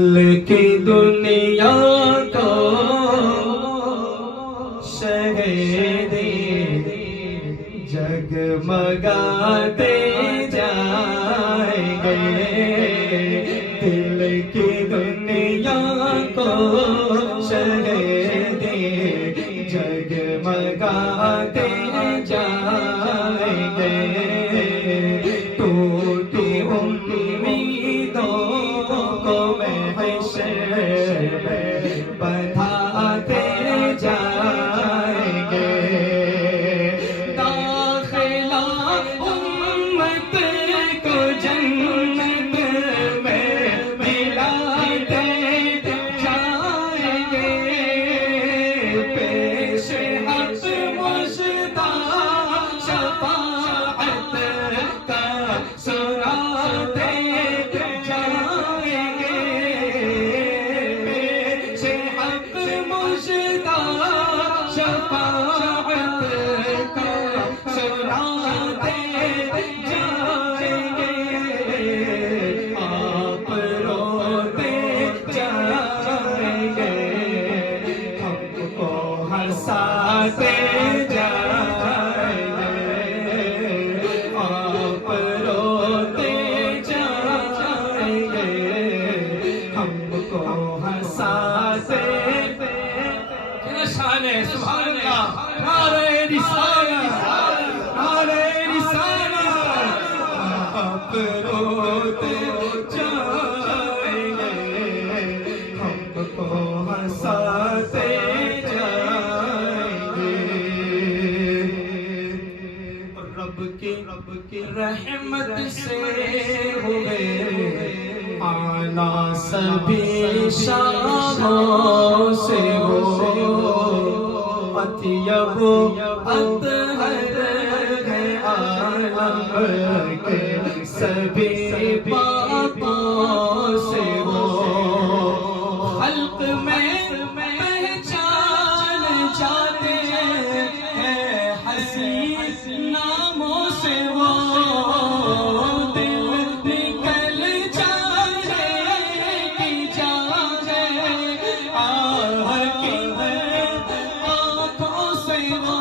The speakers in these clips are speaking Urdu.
کی دنیا کو شہدی جگمگاتے جائیں گے، دل کی دنیا کو شہدی جگمگاتے جائیں گے، ٹوٹی امیدوں کو محشر میں بندھاتے جائیں گے، داخلہ امت کو جنت میں ملاتے جائیں گے، پیش حق مژدہ شفاعت کا سناتے جائیں گے، پیش حق مژدہ شفاعت کا سناتے جائیں گے، آپ روتے جائیں گے، ہم کو ہنساتے جائیں گے، آپ روتے جائیں گے، ہم کو ہنساتے۔ کیا شان ہے، سبحان اللہ، نعرہ رسالت، نعرہ رسالت، آپ روتے جائیں گے، ہم کو ہنساتے جائیں گے، رب کی رحمت سے ہوئے آنا سبھی شاموں سے ہو، اطیب اطہر ہے عالم کے سبھی پاپوں سے ہو، خلق میں پہچان جاتے ہیں حسیس ناموں سے وہ، دل نکل جائے کہ جائے آہ کی آنکھوں سے وہ،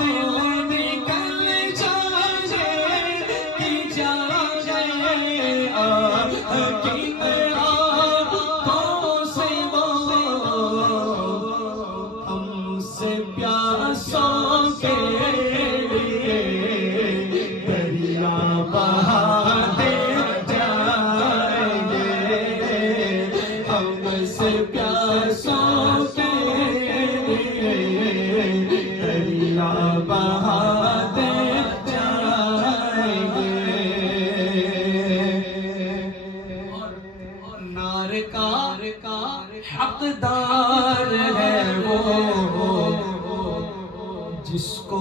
دل نکل جائے کہ جائے آہ کی آنکھوں سے وہ، ہم سے پیاسوں کے لیے دریا بہاتے جائیں گے، ہم سے پیاسوں کے لیے دریا بہاتے جائیں گے، نار کا حقدار ہے وہ جس کو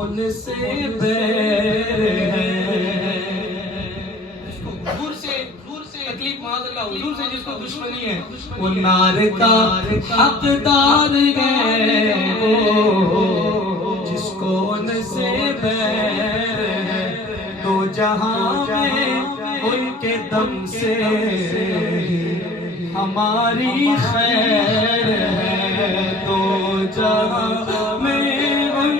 ان سے بیر ہے، حضور سے تکلیف معاذ اللہ، حضور سے جس کو دشمنی ہے، وہ نار کا حقدار ہے وہ جس کو ان سے بیر ہے، دو جہاں میں ان کے دم سے ہماری خیر ہے، دو جہاں میں ان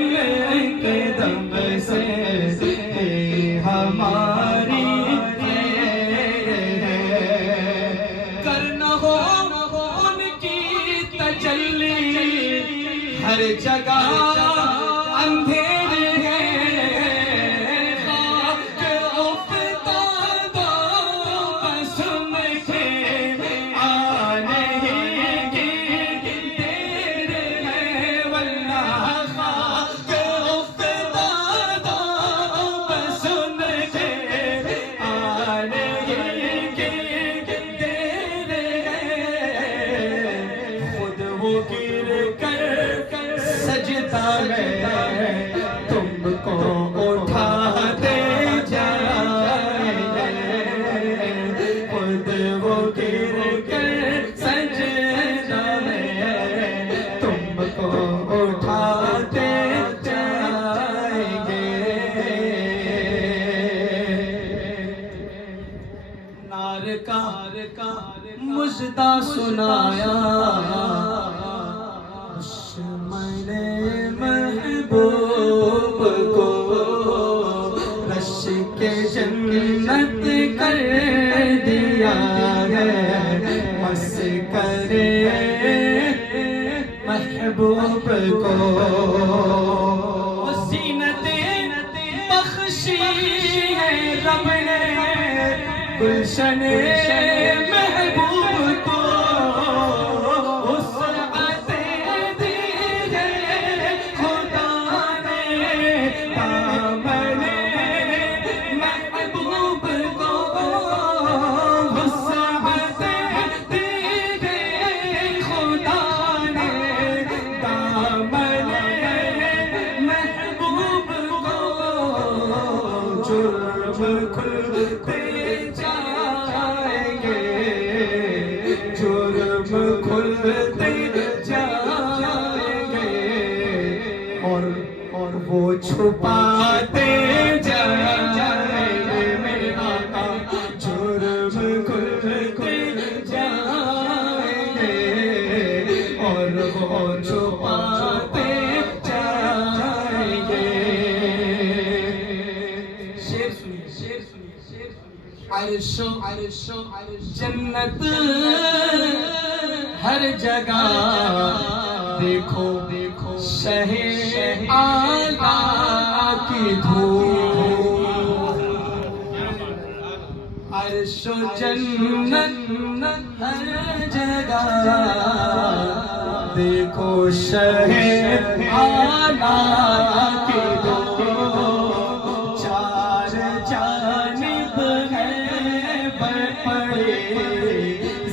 کے دم سے ہماری خیر ہے، کرنا ہو ان کی تجلی ہر جگہ اندھیرے ہیں، خاک افتادوں بس میں کے آنے ہی کی دیر ہے، واللہ خاک افتادوں بس میں کے آنے ہی کی دیر ہے، خود وہ گر کر سجدہ مژدہ سنایا دشمن محبوب کو رش کے جنت کر دیا ہے مس کرے محبوب کو زینت بخشی ہے رب نے گلشن محبوب کو وسعت دی ہے خدا نے دامن محبوب کو وسعت دی ہے خدا نے دامن محبوب کو جرم کھلتے جائیں گے جرم کھلتے جائیں گے اور وہ چھپاتے جائیں گے میرے آقا جرم کھلتے جائیں گے اور وہ چھپاتے جائیں گے شیر سنیے شیر سنیے شیر عرش و جنت ہر جگہ دیکھو دیکھو شہ اعلیٰ کی دھوم عرش و جنت ہر جگہ دیکھو شہ اعلیٰ کی دھوم چار جانب ہے پڑے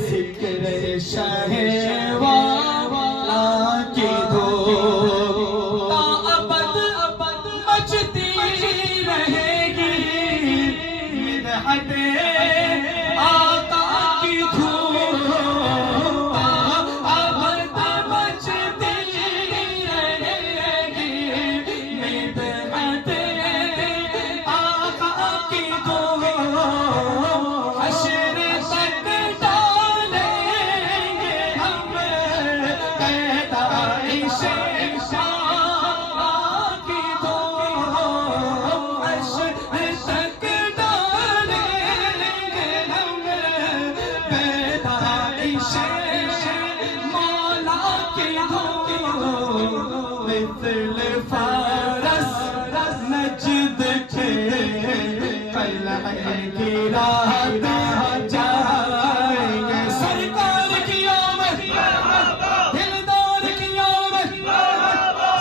ذکر شہ والا کی دو تا ابد بجتی رہے گی مدحت آقا کی دھوم تا ابد بجتی رہے گی مدحت آقا کی دھوم حشر تک ڈالیں گے ہم پیدائش آقا کی دھوم حشر تک ڈالیں گے ہم پیدائش مولا کی دھوم مثل فارس نجد کے قلعہ کی رات جائیں گے سرکار کی آمد دلدار کی آمد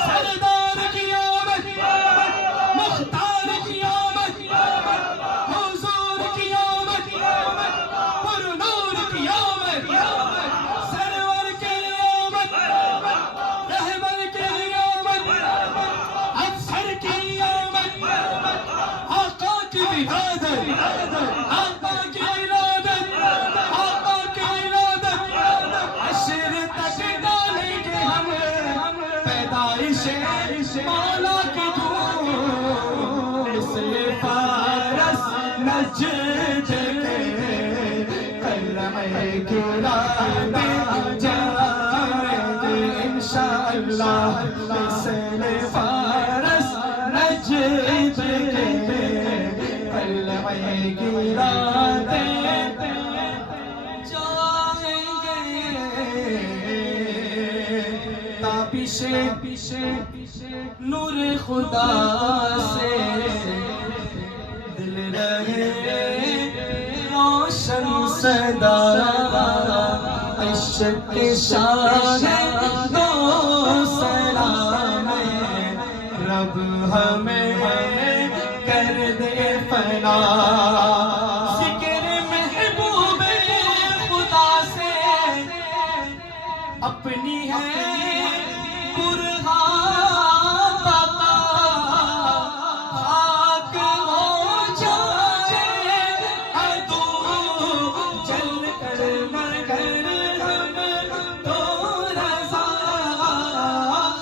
سردار کی آمد مختار کی آمد حضور کی آمد پر نور کی آمد سرور کی آمد رہبر کی آمد افسر کی آمد آقا کی ولادت آقا کی ولادت آقا کی ولادت حشر تک ڈالیں گے ہم پیدائش مولا کی دھوم مثل فارس نجد کے قلعہ کی رات جائیں گے انشاءاللہ مثل فارس نجد کے قلعہ کی رات جائیں گے تابش نور خدا سے دل رہے روشن صدا عشق کی شان دو سلام رب ہمیں کر دے فنا ذکر محبوب خدا سے اپنی ہے برہان خاک ہو جائے عدو جل کر مگر ہم تو رضا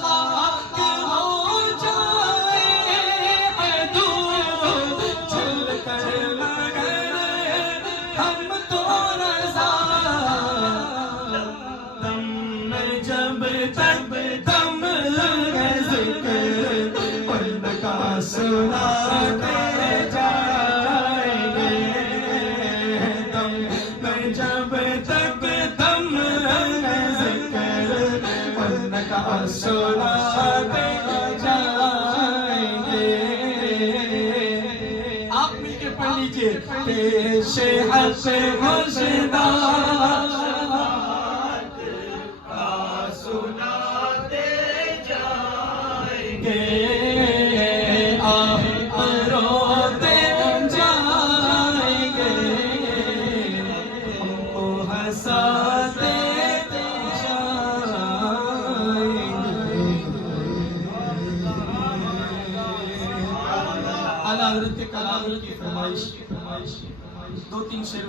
خاک ہو جائے عدو جل کر مگر ہم تو رضا سے حق وزدار سناتے جائیں گے، روتے جائیں گے، ہم کو ہنساتے جائیں گے۔ اعلیٰ حضرت کلام کی فرمائش، دو تین شعر